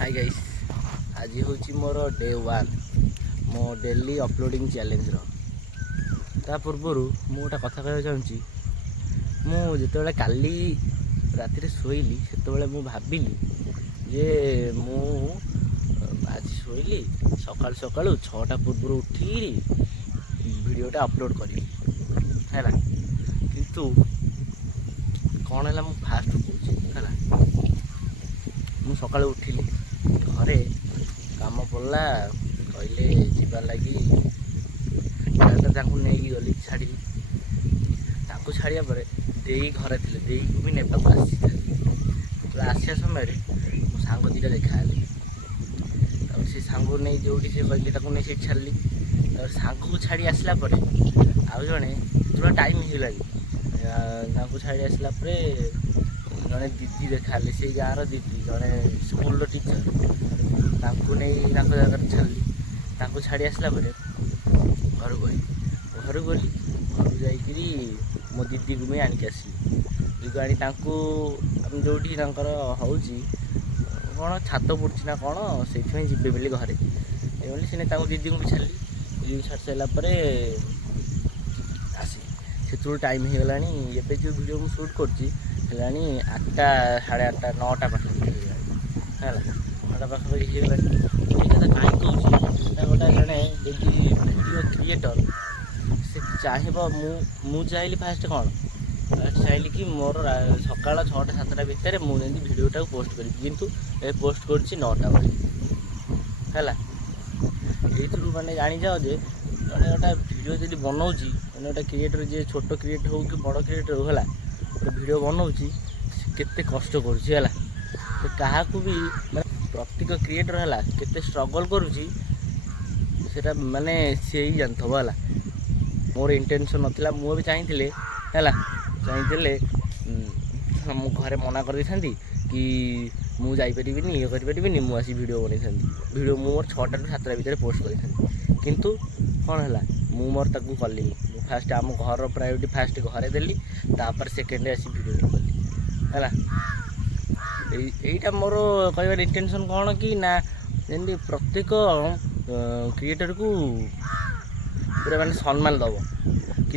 Hi guys, आज हूँ more day 1 मो डेली अपलोडिंग चैलेंज ता पूर्वर मु गोटे कथा कहना चाहूँगी। मुझे काली राति शोली से भाविली जे मु आज शोली सकाल सकाल 6टा पूर्व उठी वीडियोटा अपलोड करी है किंतु कौन है मु फास्ट कहूँ मु सकाल उठिली घरे काम पड़ा कहले जीवार लगी नहीं गली छाड़ी छाड़िया पर दे घरे थे दे को भी नेबा आसा समय मो सांग दीटा देखा से सांग नहीं जो कहली नहीं से छाड़ी सांग को छाड़ी आसला आउ जड़े जो टाइम हो छाड़ी आसला जड़े दीदी देखा से गाँव दीदी जड़े स्कूल टीचर नहीं जगह छाड़ी छाड़ी आसला घर गली घर जाकरी मो दीदी को मुझे आणिक आसली दीदी को आनी जो कौन छात पड़ी ना कौन से जी बोली घरे बोली से दीदी को भी छाड़ी दीदी को छाड़ी सारापर आसी से टाइम हो गला ये जो वीडियो मुझे शूट कर 8टा 8:30 9टा पाखापाखि है 9टा पाखापाखि हो कहीं कौन गोटे जड़े यदि वीडियो क्रिएटर से चाहब मु चाहिए फास्ट कौन चाहिए कि मोर सका 6टा 7टा भितर मुझे वीडियोटा पोस्ट करी किंतु पोस्ट कर 9टा बजे है ये मैंने जानी जाओ जे जड़े गोटे वीडियो जब बनाऊँगी मैंने गोटे क्रिएटर जी छोट क्रिएटर हो कि बड़ क्रिएटर हो है गोटे वीडियो बनाऊँगी केते कष्ट करुँच क्या भी मैं प्रत्येक क्रिएटर है केते स्ट्रगल करुँची सेटा माने से ही जानथबो है मोर इंटेंशन नथिला मु भी चाहिए है चाहिए मु घरे मना कर दी कि मु जाई परिबिनी ये करि परिबिनी मु आसी वीडियो बनै थांती वीडियो मु मोर 6टा टू 7टा भीतर पोस्ट करि थांती किंतु कौन है मु मोर ताकू कली मु फास्ट आम घर प्रायोरिटी फास्ट घरे देली तापर सेकेंड आसी वीडियो कली है यहीटा मोर कहबार इंटेंशन कौन कि ना जमी प्रत्येक क्रिएटर को पूरा माने सम्मान दब